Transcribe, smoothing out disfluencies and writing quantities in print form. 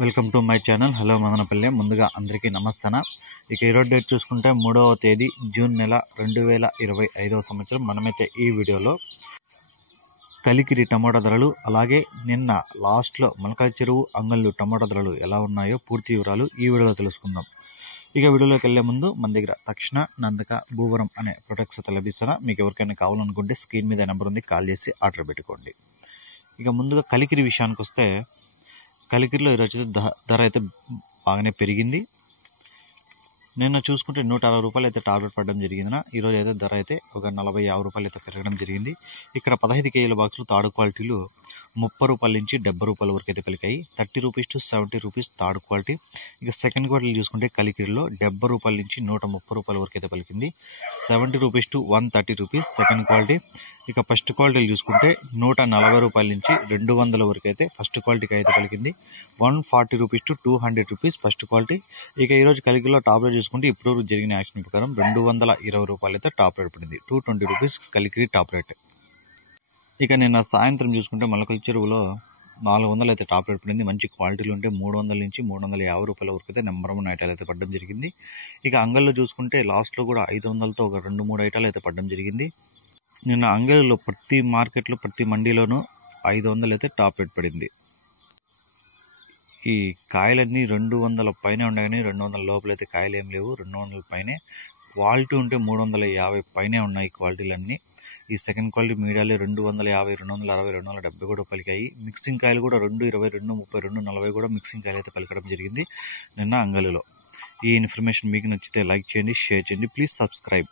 Welcome to my channel. Hello Madanapalle. ముందుగా అందరికీ నమస్తన. ఇక ఈరోజు డేట్ చూసుకుంటే 3వ తేదీ జూన్ నెల 2025వ సంవత్సరం. మనమైతే ఈ వీడియోలో కలికిరి టమోటా ధరలు, అలాగే నిన్న లాస్ట్లో మల్కాజ్ చెరువు అంగళ్ళు టమోటా ధరలు ఎలా ఉన్నాయో పూర్తి వివరాలు ఈ వీడియోలో తెలుసుకుందాం. ఇక వీడియోలోకి వెళ్ళే ముందు మన దగ్గర తక్షణ, నందక, భూవరం అనే ప్రొడక్ట్స్ అయితే లభిస్తారా. మీకు ఎవరికైనా కావాలనుకుంటే స్క్రీన్ మీద నెంబర్ ఉంది, కాల్ చేసి ఆర్డర్ పెట్టుకోండి. ఇక ముందుగా కలికిరి విషయానికి వస్తే, కలికిరిలో ఈరోజు ధర అయితే బాగానే పెరిగింది. నిన్న చూసుకుంటే 160 రూపాయలు అయితే టార్గెట్ పడడం జరిగింది. ఈరోజు అయితే ధర అయితే ఒక 45 రూపాయలు అయితే పెరగడం జరిగింది. ఇక్కడ 15 కేజీల బాక్సులు థర్డ్ క్వాలిటీలు 30 రూపాయల నుంచి 70 రూపాయల వరకు అయితే పలికాయి. 30 rupees to 70 rupees third quality. ఇక సెకండ్ క్వాలిటీ చూసుకుంటే కలికిరిలో 70 రూపాయల నుంచి 130 రూపాయల వరకు అయితే పలికింది. 70 rupees to 130 rupees second quality. ఇక ఫస్ట్ క్వాలిటీలు చూసుకుంటే 140 రూపాయల నుంచి 200 వరకు అయితే ఫస్ట్ క్వాలిటీకి అయితే పలికింది. 140 rupees to 200 rupees first quality. ఇక ఈరోజు కలికిరిలో టాప్ రేట్ చూసుకుంటే ఇప్పుడు జరిగిన యాక్షన్ ప్రకారం 220 రూపాయలు అయితే టాప్ రేట్ పడింది. 220 రూపీస్ కలికిరి టాప్ రేట్. ఇక నిన్న సాయంత్రం చూసుకుంటే మల్కాజ్ చెరువులో 400 అయితే టాప్ రేట్ పడింది. మంచి క్వాలిటీలు ఉంటే 300 నుంచి 350 రూపాయల వరకు అయితే నెంబర్ 1 ఐటాలు అయితే పడడం జరిగింది. ఇక అంగల్లో చూసుకుంటే లాస్ట్లో కూడా 500తో ఒక 2-3 ఐటాలు అయితే పడడం జరిగింది. నిన్న అంగల్లో ప్రతి మార్కెట్లో ప్రతి మండీలోనూ 500 అయితే టాప్ రేట్ పడింది. ఈ కాయలన్నీ 200 పైనే ఉన్నాయి, కానీ 200 లోపల అయితే కాయలు ఏం లేవు. 200 పైనే క్వాలిటీ ఉంటే 350 పైనే ఉన్నాయి క్వాలిటీలన్నీ. ఈ సెకండ్ క్వాలిటీ మీడియాలో 250, 260, 270 కూడా పలికాయి. మిక్సింగ్ కాయలు కూడా 220, 230, 240 కూడా మిక్సింగ్ కాయలు అయితే పలకడం జరిగింది నిన్న అంగల్లో. ఈ ఇన్ఫర్మేషన్ మీకు నచ్చితే లైక్ చేయండి, షేర్ చేయండి, ప్లీజ్ సబ్స్క్రైబ్.